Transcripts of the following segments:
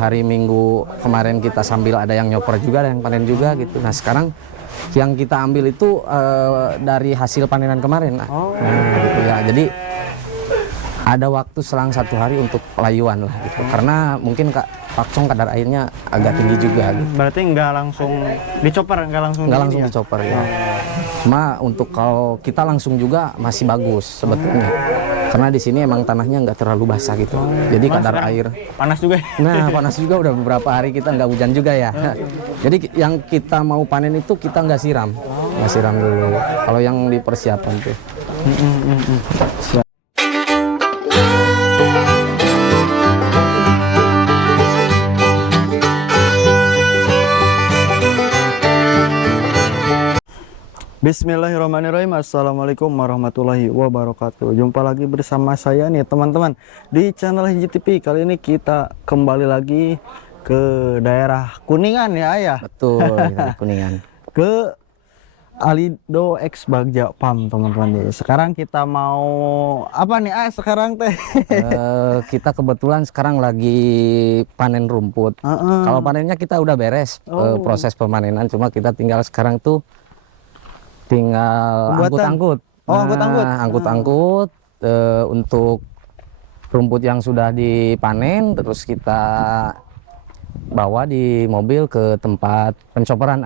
Hari Minggu kemarin kita sambil ada yang nyoper juga, ada yang panen juga gitu. Nah sekarang yang kita ambil itu dari hasil panenan kemarin. Nah gitu ya. Jadi ada waktu selang 1 hari untuk layuan lah gitu. Karena mungkin pakcong kadar airnya agak tinggi juga gitu. Berarti nggak langsung dicoper, nggak langsung dicoper ya. Cuma untuk kalau kita langsung juga masih bagus sebetulnya. Karena di sini emang tanahnya nggak terlalu basah gitu. Jadi kadar air panas juga. Nah panas juga, udah beberapa hari kita nggak hujan juga ya. Jadi yang kita mau panen itu kita nggak siram dulu. Kalau yang dipersiapkan tuh. Bismillahirrahmanirrahim. Assalamualaikum warahmatullahi wabarakatuh. Jumpa lagi bersama saya nih teman-teman di channel Hiji TV. Kali ini kita kembali lagi ke daerah Kuningan ya Ayah. Betul, Kuningan. Ke Alido X Bagja Pam teman-teman. Sekarang kita mau apa nih sekarang teh? Kita kebetulan sekarang lagi panen rumput. Kalau panennya kita udah beres proses pemanenan, cuma kita tinggal sekarang tuh tinggal angkut-angkut. Angkut-angkut untuk rumput yang sudah dipanen, terus kita bawa di mobil ke tempat pencoperan.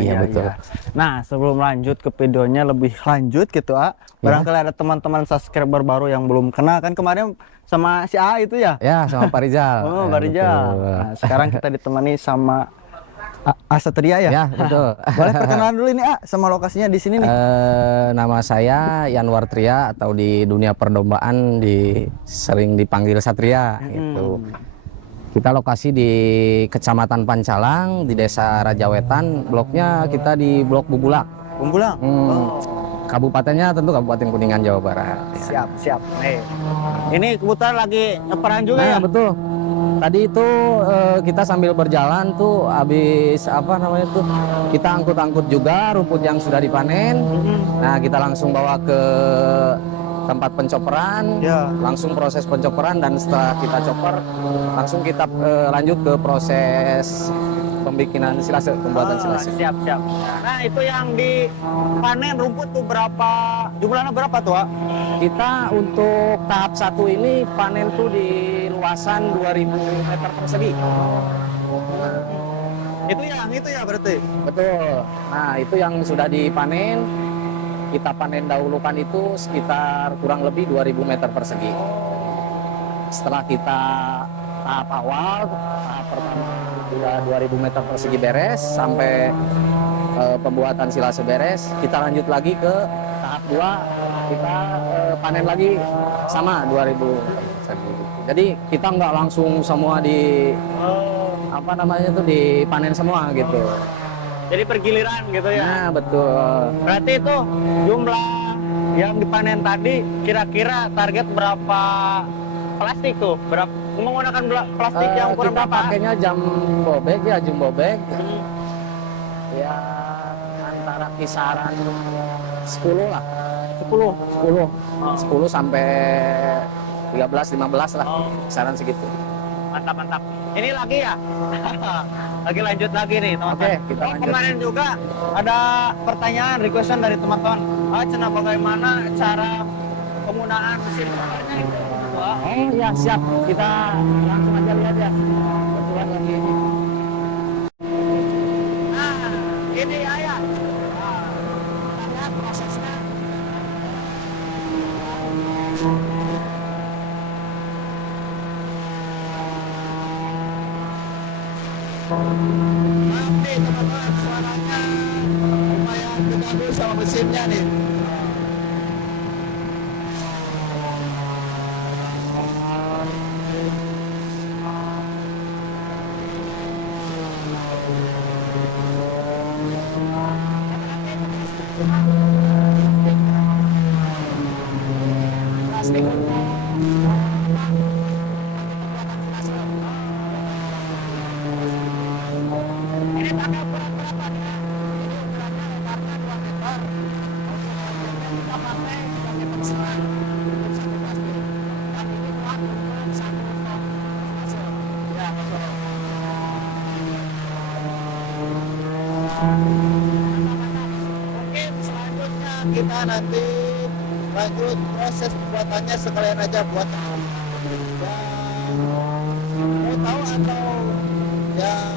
Iya betul. Iya. Nah sebelum lanjut ke videonya lebih lanjut gitu barangkali ada teman-teman subscriber baru yang belum kenal kan kemarin sama si itu ya? Ya sama Pak Rizal. Pak Rizal. Nah, sekarang kita ditemani sama Satria ya? Ya betul. Boleh perkenalan dulu ini sama lokasinya di sini nih. Nama saya Yanwar Tria, atau di dunia perdombaan sering dipanggil Satria gitu. Kita lokasi di Kecamatan Pancalang, di Desa Rajawetan. Bloknya kita di Blok Bubulak. Bubulak. Kabupatennya tentu Kabupaten Kuningan, Jawa Barat. Siap. Ini kebetulan lagi nyeperan juga ya? Betul. Tadi itu kita sambil berjalan tuh habis kita angkut-angkut juga rumput yang sudah dipanen. Nah kita langsung bawa ke tempat pencoperan, langsung proses pencoperan, dan setelah kita chopper langsung kita lanjut ke proses pembikinan silase, pembuatan silase. Siap. Nah itu yang dipanen rumput tuh jumlahnya berapa tuh Kita untuk tahap 1 ini panen tuh di luasan 2000 meter persegi. Itu ya berarti? Betul. Nah itu yang sudah dipanen, kita panen dahulukan itu sekitar kurang lebih 2000 meter persegi. Setelah kita tahap awal, tahap pertama sudah 2000 meter persegi beres, sampai pembuatan silase beres, kita lanjut lagi ke tahap 2, kita panen lagi sama 2000 meter persegi. Jadi kita nggak langsung semua dipanen semua gitu. Jadi pergiliran gitu ya? Nah betul. Berarti itu jumlah yang dipanen tadi kira-kira target berapa plastik tuh? Menggunakan plastik yang ukuran kita berapa? Pakainya jum bobek. Ya antara kisaran 10 lah. 10 sampai 13-15 lah, kisaran segitu. Mantap. Ini lagi ya? Lagi lanjut lagi nih teman-teman. Oke, kita lanjut. Kemarin juga ada pertanyaan, requestan dari teman-teman. Bagaimana cara penggunaan mesin motornya itu? Ya siap, kita langsung aja lihat ya. Kebetulan lagi ini. Nah, ini Ayah. Kita lihat prosesnya. Nih teman-teman, suaranya lumayan terganggu sama mesinnya nih. Plastik. Ini pakai berat berapa nih? Ini beratnya lebarnya 2 meter. Mungkin selanjutnya kita nanti lanjut proses pembuatannya sekalian aja buat yang mau tahu atau yang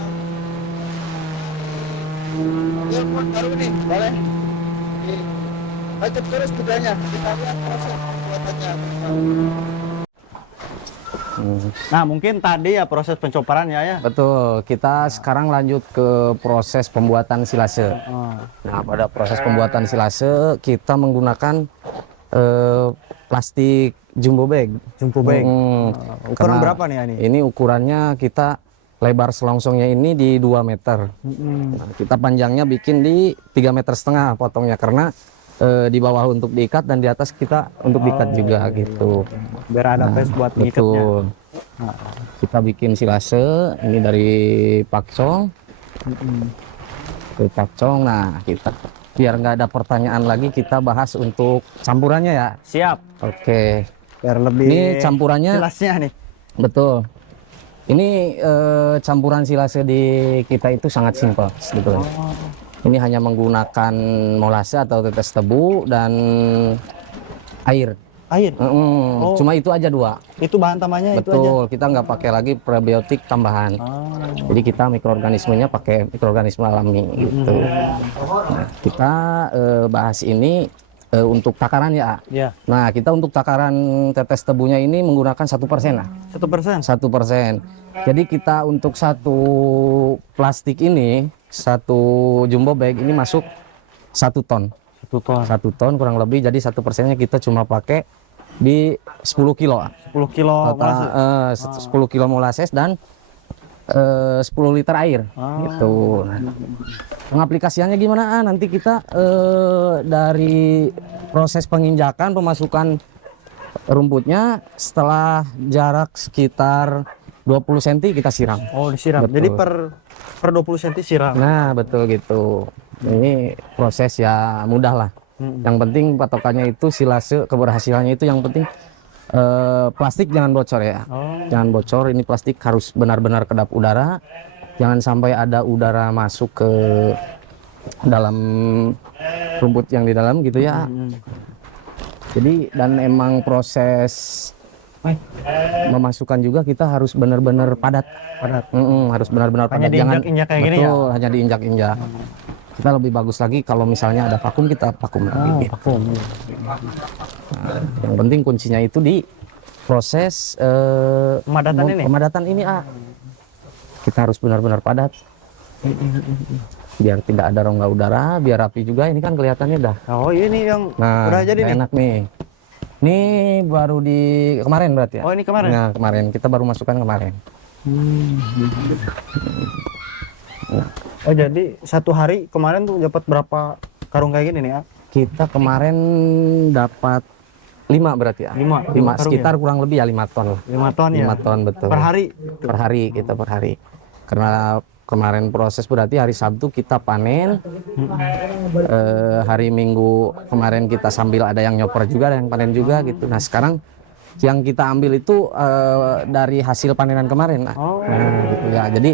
ilmu baru nih boleh lanjut terus videonya, kita lihat proses pembuatannya. Nah mungkin tadi ya proses pencoparan ya. Betul, kita sekarang lanjut ke proses pembuatan silase. Nah, pada proses pembuatan silase kita menggunakan plastik jumbo bag. Jumbo bag. Ukuran Karena berapa nih ini? Ini ukurannya kita lebar selongsongnya ini di 2 meter. Nah, kita panjangnya bikin di 3,5 meter potongnya karena di bawah untuk diikat dan di atas kita untuk diikat juga gitu. Biar ada space buat ngikatnya. Betul. Kita bikin silase ini dari pakcong. Dari pakcong. Nah, kita biar nggak ada pertanyaan lagi kita bahas untuk campurannya ya. Siap. Oke. Biar lebih Ini campurannya jelasnya nih. betul. Ini campuran silase di kita itu sangat simpel sebetulnya. Ini hanya menggunakan molase atau tetes tebu dan air. Air. Cuma itu aja 2. Itu bahan tambahnya itu aja. Betul, kita nggak pakai lagi prebiotik tambahan. Jadi kita mikroorganismenya pakai mikroorganisme alami gitu. Nah, kita bahas ini untuk takaran ya. Iya. Nah, kita untuk takaran tetes tebunya ini menggunakan 1% lah. 1%. 1%. Jadi kita untuk satu plastik ini, satu jumbo bag ini masuk 1 ton. 1 ton. 1 ton kurang lebih. Jadi 1%-nya kita cuma pakai di 10 kilo. 10 kilo Total, 10 kilo molases dan 10 liter air gitu. Nah, pengaplikasiannya gimana? Nanti kita dari proses penginjakan pemasukan rumputnya setelah jarak sekitar 20 cm kita siram. Oh, disiram. Betul. Jadi per 20 cm siram. Nah, betul gitu. Ini proses ya mudah lah. Yang penting patokannya itu silase, keberhasilannya itu yang penting plastik jangan bocor ya. Jangan bocor, ini plastik harus benar-benar kedap udara. Jangan sampai ada udara masuk ke dalam rumput yang di dalam gitu ya. Jadi dan emang proses memasukkan juga kita harus benar-benar padat. Harus benar-benar padat. Hanya diinjak-injak kayak gini ya? Betul, hanya diinjak-injak. Kita lebih bagus lagi kalau misalnya ada vakum, kita vakum lagi. Vakum. Nah, yang penting kuncinya itu di proses pemadatan ini. Kita harus benar-benar padat. Biar tidak ada rongga udara, biar rapi juga. Ini kan kelihatannya dah. Oh, ini yang Nah, udah jadi nih. enak nih. Ini baru di kemarin berarti ya? Oh, ini kemarin? Nah, kemarin. Kita baru masukkan kemarin. Oh, jadi satu hari kemarin tuh dapat berapa karung kayak gini nih ya? Kita kemarin dapat 5 berarti ya? 5 5 karung sekitar ya? kurang lebih ya 5 ton lah. 5 ton ya? 5 ton betul. Per hari? Per hari, kita per hari. Karena kemarin proses berarti hari Sabtu kita panen. Hari Minggu kemarin kita sambil ada yang nyoper juga, ada yang panen juga gitu. Nah, sekarang yang kita ambil itu dari hasil panenan kemarin. Nah, gitu ya. Jadi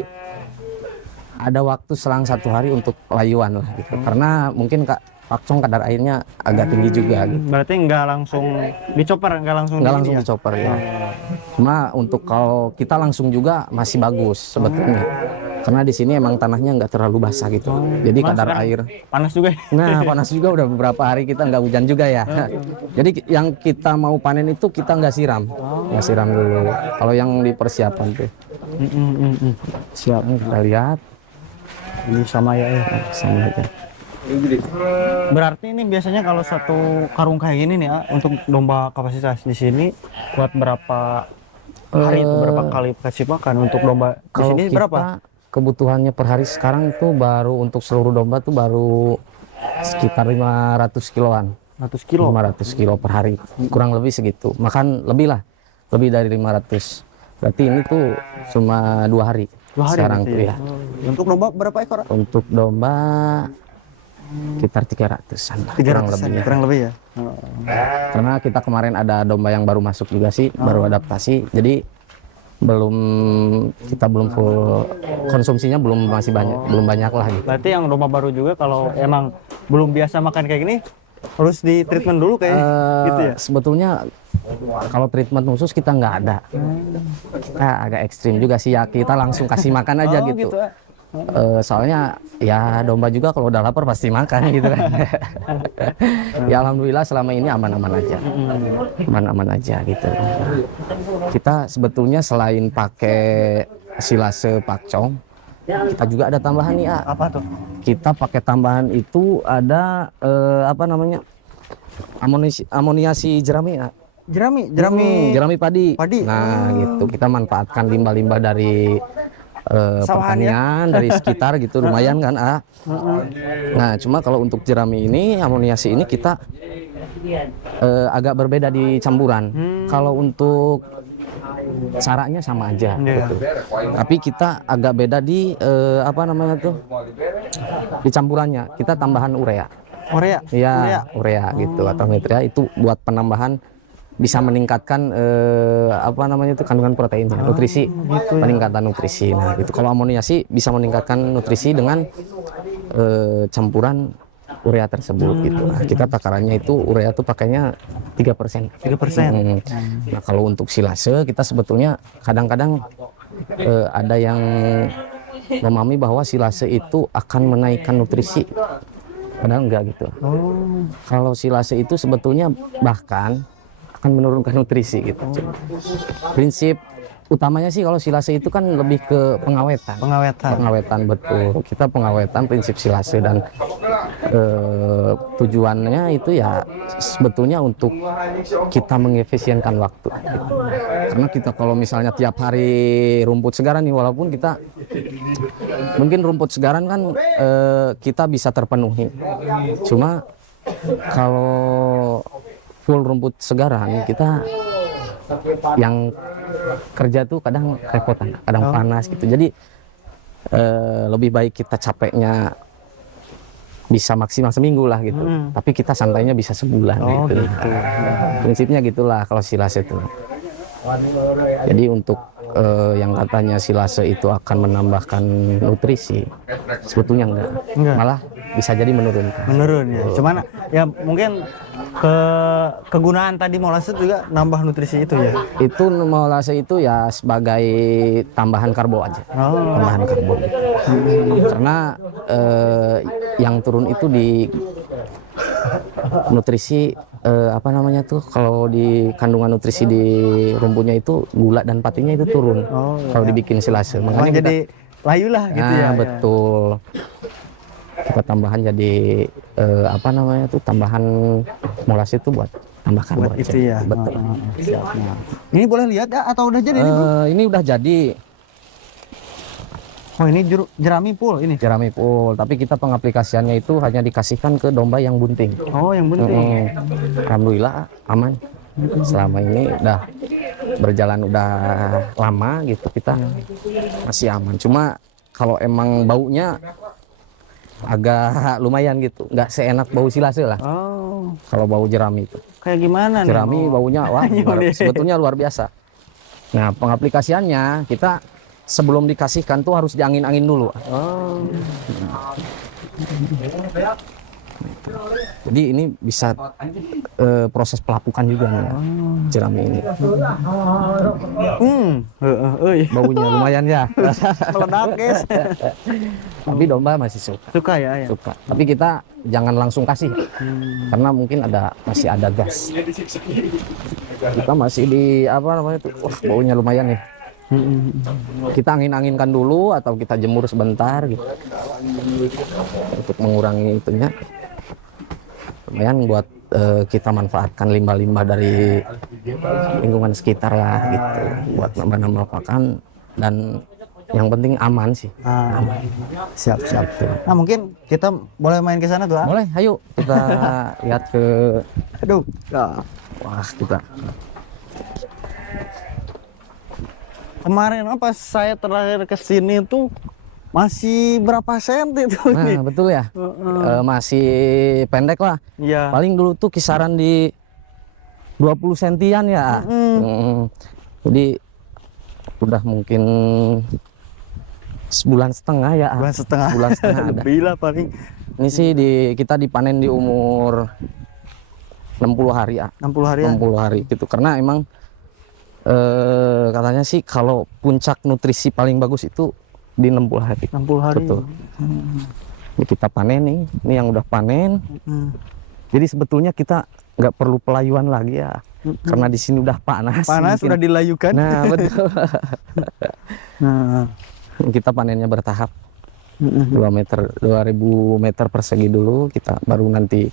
ada waktu selang 1 hari untuk layuan lah gitu. Karena mungkin pakcong kadar airnya agak tinggi juga gitu. Berarti nggak langsung dicoper, nggak langsung dicoper ya. Cuma untuk kalau kita langsung juga masih bagus sebetulnya. Karena di sini emang tanahnya nggak terlalu basah gitu. Jadi kadar air panas juga. Nah, panas juga, udah beberapa hari kita nggak hujan juga ya. Jadi yang kita mau panen itu kita nggak siram. Nggak siram dulu. Kalau yang dipersiapan tuh. Siap, kita lihat. Ini sama ya. Sama aja. Berarti ini biasanya kalau satu karung kayak gini nih ya, untuk domba kapasitas di sini buat berapa hari itu, berapa kali kasih makan untuk domba di Kalau sini kita berapa? Kebutuhannya per hari sekarang tuh baru untuk seluruh domba tuh baru sekitar 500 kiloan. 100 kilo. 500 kilo per hari. Kurang lebih segitu. Makan lebih lah. Lebih dari 500. Berarti ini tuh cuma 2 hari. 2 hari sekarang tuh ya. Untuk domba berapa ekor? Untuk domba sekitar 300-an lah, kurang lebih ya. Kurang lebih ya. Karena kita kemarin ada domba yang baru masuk juga sih, baru adaptasi. Jadi belum, kita belum full, konsumsinya masih belum banyak lah gitu. Berarti yang domba baru juga kalau emang belum biasa makan kayak gini harus di treatment dulu kayak gitu ya. Sebetulnya kalau treatment khusus kita nggak ada. Kita agak ekstrim juga sih ya, kita langsung kasih makan aja gitu. Soalnya ya domba juga kalau udah lapar pasti makan gitu kan. Ya alhamdulillah selama ini aman-aman aja, aman-aman aja gitu. Kita sebetulnya selain pakai silase pakcong, kita juga ada tambahan nih. Apa tuh? Kita pakai tambahan itu ada apa namanya, amoniasi jerami. Jerami padi. Nah gitu, kita manfaatkan limbah-limbah dari pertanian dari sekitar gitu, lumayan kan. Nah cuma kalau untuk jerami ini, amoniasi ini kita agak berbeda di campuran. Kalau untuk caranya sama aja gitu. Tapi kita agak beda di apa namanya tuh, di campurannya. Kita tambahan urea ya, urea gitu, atau nitria itu buat penambahan, bisa meningkatkan apa namanya itu, kandungan protein, nutrisi, gitu ya. Peningkatan nutrisi. Nah gitu. Kalau amoniasi bisa meningkatkan nutrisi dengan campuran urea tersebut gitu. Nah, kita takarannya itu urea tuh pakainya 3%. Nah kalau untuk silase kita sebetulnya kadang-kadang ada yang memahami bahwa silase itu akan menaikkan nutrisi, padahal enggak gitu. Kalau silase itu sebetulnya bahkan akan menurunkan nutrisi gitu. Prinsip utamanya sih kalau silase itu kan lebih ke pengawetan, betul. Kita pengawetan prinsip silase, dan tujuannya itu ya sebetulnya untuk kita mengefisienkan waktu gitu. Karena kita kalau misalnya tiap hari rumput segaran nih, walaupun kita mungkin rumput segaran kan kita bisa terpenuhi, cuma kalau full rumput segaran kita yang kerja tuh kadang repotan, kadang panas gitu. Jadi lebih baik kita capeknya bisa maksimal seminggu lah gitu, tapi kita santainya bisa sebulan gitu. Prinsipnya gitulah kalau silase itu. Jadi untuk yang katanya silase itu akan menambahkan nutrisi, sebetulnya enggak. Malah bisa jadi menurun ya. Cuman ya mungkin kegunaan tadi molase juga nambah nutrisi itu ya. Itu molase itu ya sebagai tambahan karbo aja. Tambahan karbo. Karena yang turun itu di nutrisi apa namanya tuh, kalau di kandungan nutrisi di rumputnya itu gula dan patinya itu turun kalau dibikin silase. Makanya jadi layu lah gitu ya. Betul. Kita tambahan jadi apa namanya tuh, tambahan molase itu buat tambah karbo aja. Itu ya. Betul. Ini boleh lihat ya atau udah jadi? Ini udah jadi. Oh ini jerami full ini? Jerami full, tapi kita pengaplikasiannya itu hanya dikasihkan ke domba yang bunting. Oh yang bunting. Alhamdulillah aman. Selama ini udah berjalan udah lama gitu, kita masih aman. Cuma kalau emang baunya agak lumayan gitu, nggak seenak bau silase lah. Kalau bau jerami itu. Kayak gimana nih? Jerami baunya wah sebetulnya luar biasa. Nah pengaplikasiannya kita sebelum dikasihkan tuh harus diangin-angin dulu. Jadi ini bisa proses pelapukan juga nih, jerami ini. Baunya lumayan ya. Meledak guys. Tapi domba masih suka ya. Suka. Tapi kita jangan langsung kasih, karena mungkin masih ada gas. Kita masih di apa namanya tuh, baunya lumayan nih. Kita angin-anginkan dulu atau kita jemur sebentar gitu untuk mengurangi itunya. Lumayan buat kita manfaatkan limbah-limbah dari lingkungan sekitar lah gitu, buat nambah-nambah pakan, dan yang penting aman sih. Aman. Siap tuh. Nah mungkin kita boleh main ke sana tuh. Boleh, ayo kita lihat ke. Aduh. Wah kita. Kemarin pas saya terakhir ke sini tuh masih berapa senti tuh? Nah, betul ya. Masih pendek lah. Iya. Paling dulu tuh kisaran di 20 sentian ya. Jadi udah mungkin sebulan setengah ya. Bulan setengah. Bulan setengah ada. Lebih lah paling. Ini sih kita dipanen di umur 60 hari ya. 60 hari ya. 60 hari gitu. Karena emang katanya sih kalau puncak nutrisi paling bagus itu di 60 hari. 60 hari. Betul. Ini kita panen nih. Ini yang udah panen. Jadi sebetulnya kita nggak perlu pelayuan lagi ya. Karena di sini udah panas. Panas mungkin. udah dilayukan. Nah, betul. Nah, Kita panennya bertahap. 2000 meter persegi dulu, kita baru nanti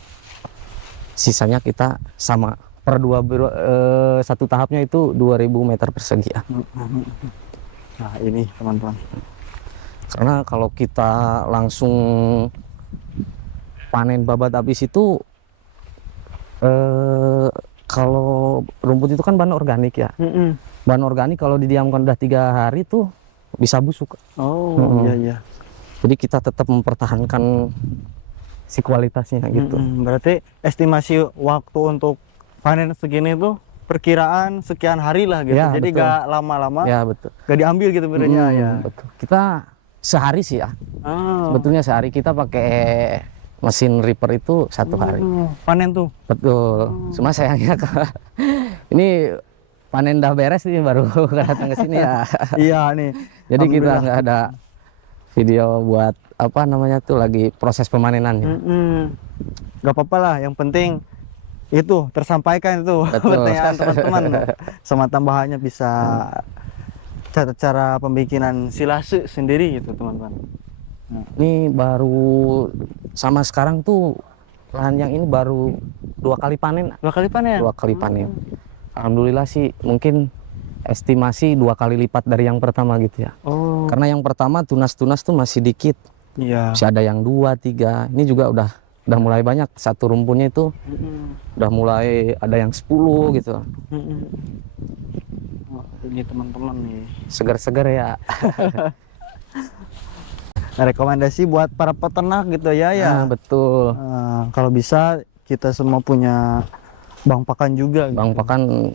sisanya kita sama per satu tahapnya itu 2000 meter persegi ya. Nah, ini teman-teman. Karena kalau kita langsung panen babat habis itu kalau rumput itu kan bahan organik ya. Bahan organik kalau didiamkan udah 3 hari tuh bisa busuk. Oh, iya. Jadi kita tetap mempertahankan si kualitasnya gitu. Berarti estimasi waktu untuk panen segini tuh perkiraan sekian hari lah gitu. Ya, jadi betul. gak lama-lama, Ya betul. gak diambil gitu bedanya ya. Betul. Kita sehari sih ya. Oh. Sebetulnya sehari kita pakai mesin reaper itu 1 hari. Panen tuh. Betul. Cuma sayangnya ini panen dah beres nih baru datang ke sini ya. Iya nih. Jadi kita Alhamdulillah. nggak ada video buat apa namanya tuh lagi proses pemanenannya. Gak apa-apa lah, yang penting itu tersampaikan itu Betul. pertanyaan teman-teman sama tambahannya bisa cara pembikinan silase sendiri gitu teman-teman. Ini baru sama sekarang tuh lahan yang ini baru 2 kali panen. 2 kali panen. 2 kali panen. Alhamdulillah sih mungkin estimasi 2 kali lipat dari yang pertama gitu ya. Oh. Karena yang pertama tunas-tunas tuh masih dikit. Iya. Masih ada yang 2, 3. Ini juga udah mulai banyak. Satu rumputnya itu udah mulai ada yang 10 gitu. Oh, ini teman-teman nih. Segar-segar ya. Nah, rekomendasi buat para peternak gitu ya ya. Nah, betul. Kalau bisa kita semua punya bang pakan juga. Bang pakan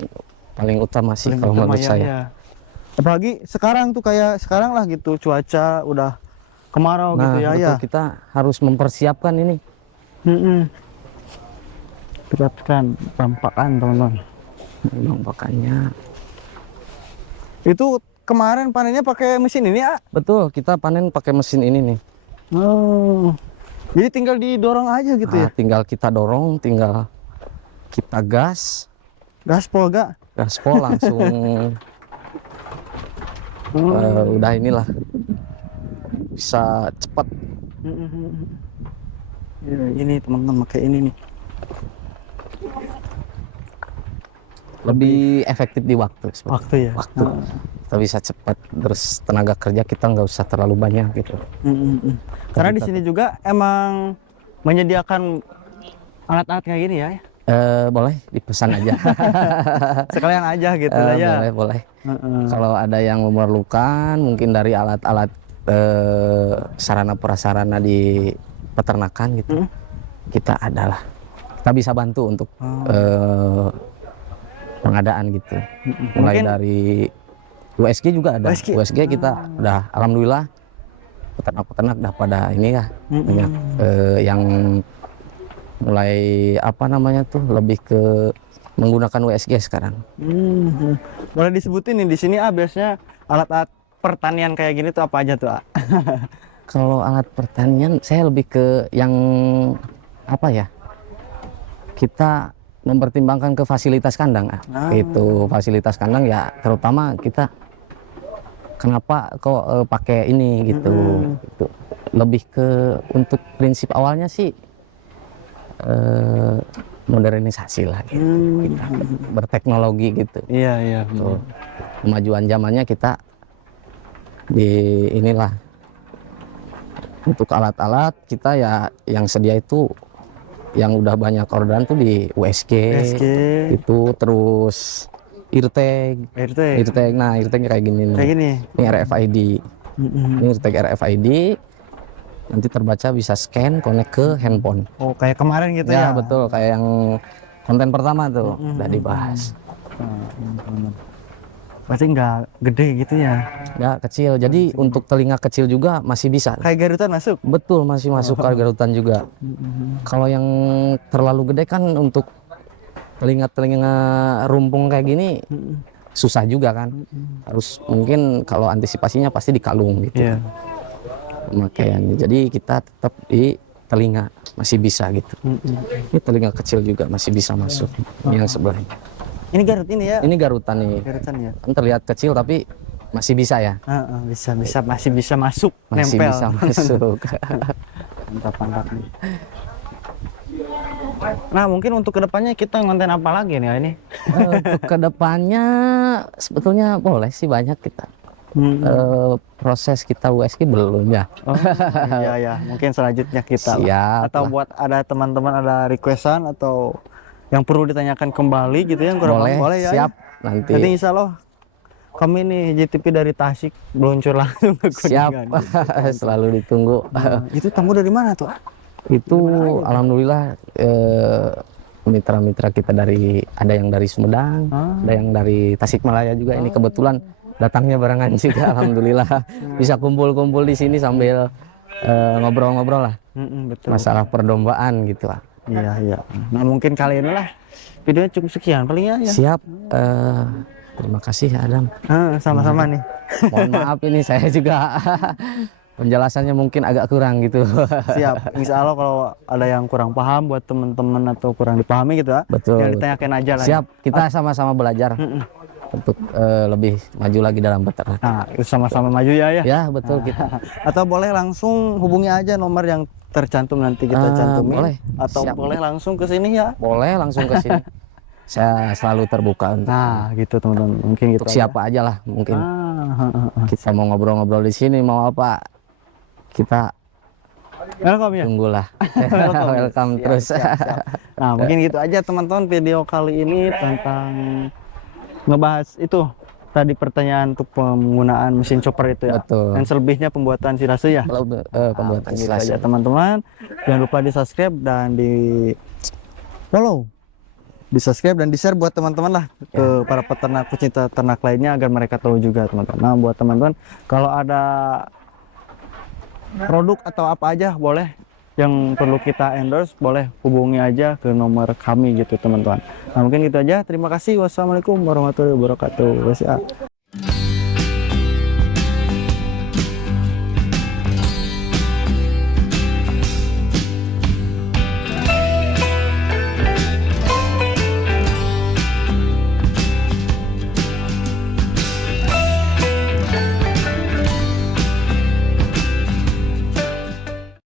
paling utama sih Paling kalau utama menurut ya, saya. ya. Apalagi sekarang tuh kayak sekarang lah gitu, cuaca udah kemarau Nah, gitu ya betul, ya. kita harus mempersiapkan ini. Perhatikan bang pakan teman-teman. Bang pakannya. Itu kemarin panennya pakai mesin ini ya? Betul, kita panen pakai mesin ini nih. Oh. Jadi tinggal didorong aja gitu ya? Tinggal kita dorong, tinggal kita gas, Gaspol gak? gaspol langsung. Udah inilah bisa cepat. Ini teman-teman pakai ini nih. Lebih efektif di waktu. Waktu ya? Waktu. Kita bisa cepat, terus tenaga kerja kita nggak usah terlalu banyak gitu. Karena di sini juga emang menyediakan alat-alat kayak gini ya? Boleh dipesan aja. Sekalian aja gitu lah ya? Boleh. Kalau ada yang memerlukan mungkin dari alat-alat sarana prasarana di peternakan gitu, kita adalah kita bisa bantu untuk pengadaan gitu. Mulai Mungkin dari USG juga ada. USG kita udah alhamdulillah peternak-peternak udah pada ini ya banyak yang mulai apa namanya tuh lebih ke menggunakan USG sekarang. Boleh disebutin nih di sini biasanya alat-alat pertanian kayak gini tuh apa aja tuh? Kalau alat pertanian saya lebih ke yang apa ya? Kita mempertimbangkan ke fasilitas kandang. Itu fasilitas kandang ya terutama kita kenapa kok pakai ini gitu. Gitu. Lebih ke untuk prinsip awalnya sih modernisasi lah gitu. Kita berteknologi gitu. Iya. Tuh. Kemajuan zamannya kita di inilah untuk alat-alat kita ya yang sedia itu yang udah banyak orderan tuh di USG. Itu terus irtag. Nah irtag kayak gini nih. Ini RFID. Ini irtag RFID. Nanti terbaca bisa scan, connect ke handphone. Oh, kayak kemarin gitu ya? Ya betul, kayak yang konten pertama tuh udah dibahas. Berarti nggak gede gitu ya? Nggak kecil. Jadi untuk telinga kecil juga masih bisa. Kayak garutan masuk? Betul, masih masuk ke garutan juga. Kalau yang terlalu gede kan untuk telinga rumpung kayak gini susah juga kan. Harus mungkin kalau antisipasinya pasti di kalung gitu. Iya. Pemakaiannya. Jadi kita tetap di telinga masih bisa gitu. Ini telinga kecil juga masih bisa masuk. Ini yang sebelahnya. Ini garut ini ya? Ini garutan nih. Garutan ya? Kan terlihat kecil tapi masih bisa ya. Bisa masih bisa masuk, Masih nempel. bisa masuk. Mantap nih. Nah mungkin untuk kedepannya kita ngonten apa lagi nih ini? Untuk kedepannya sebetulnya boleh sih banyak kita. Proses kita USG belum ya. Oh, iya ya, mungkin selanjutnya kita lah. Siap Atau lah. buat ada teman-teman ada requestan atau yang perlu ditanyakan kembali gitu ya, yang kurang Boleh, boleh ya. siap nanti. Nanti insya Allah kami nih JTP dari Tasik meluncur langsung ke Siap. Kuningan. Selalu ditunggu. Itu tamu dari mana tuh? Itu alhamdulillah mitra-mitra kita ada yang dari Sumedang, ada yang dari Tasikmalaya juga. Ini kebetulan datangnya barengan juga. Alhamdulillah bisa kumpul-kumpul di sini sambil ngobrol-ngobrol lah Betul. masalah perdombaan gitu lah. Iya. Nah mungkin kali ini lah videonya cukup sekian paling ya. Siap. Terima kasih Adam. Sama-sama nih. Mohon maaf ini saya juga penjelasannya mungkin agak kurang gitu. Siap. Insya Allah kalau ada yang kurang paham buat teman-teman atau kurang dipahami gitu ya. Betul. Yang ditanyakan aja lah. Siap. Kita sama-sama belajar untuk lebih maju lagi dalam beternak. Nah, itu sama-sama maju ya. Ya betul kita. Atau boleh langsung hubungi aja nomor yang tercantum nanti kita cantumin. Boleh. Atau Siap. boleh langsung ke sini ya. Boleh langsung ke sini. Saya selalu terbuka untuk Nah, gitu teman-teman. Mungkin gitu. untuk siapa aja lah mungkin. Kita mau ngobrol-ngobrol di sini mau apa? Kita Welcome ya. tunggulah. Welcome Siap, terus. siap. Nah, mungkin gitu aja teman-teman video kali ini tentang ngebahas itu tadi pertanyaan untuk penggunaan mesin chopper itu ya. Betul. Dan selebihnya pembuatan sirase ya. Kalau pembuatan Gitu silase. aja teman-teman. Jangan lupa di subscribe dan di follow. Di subscribe dan di share buat teman-teman lah ke para peternak pecinta ternak lainnya agar mereka tahu juga teman-teman. Nah buat teman-teman kalau ada produk atau apa aja boleh yang perlu kita endorse boleh hubungi aja ke nomor kami gitu teman-teman. Nah mungkin gitu aja. Terima kasih. Wassalamualaikum warahmatullahi wabarakatuh.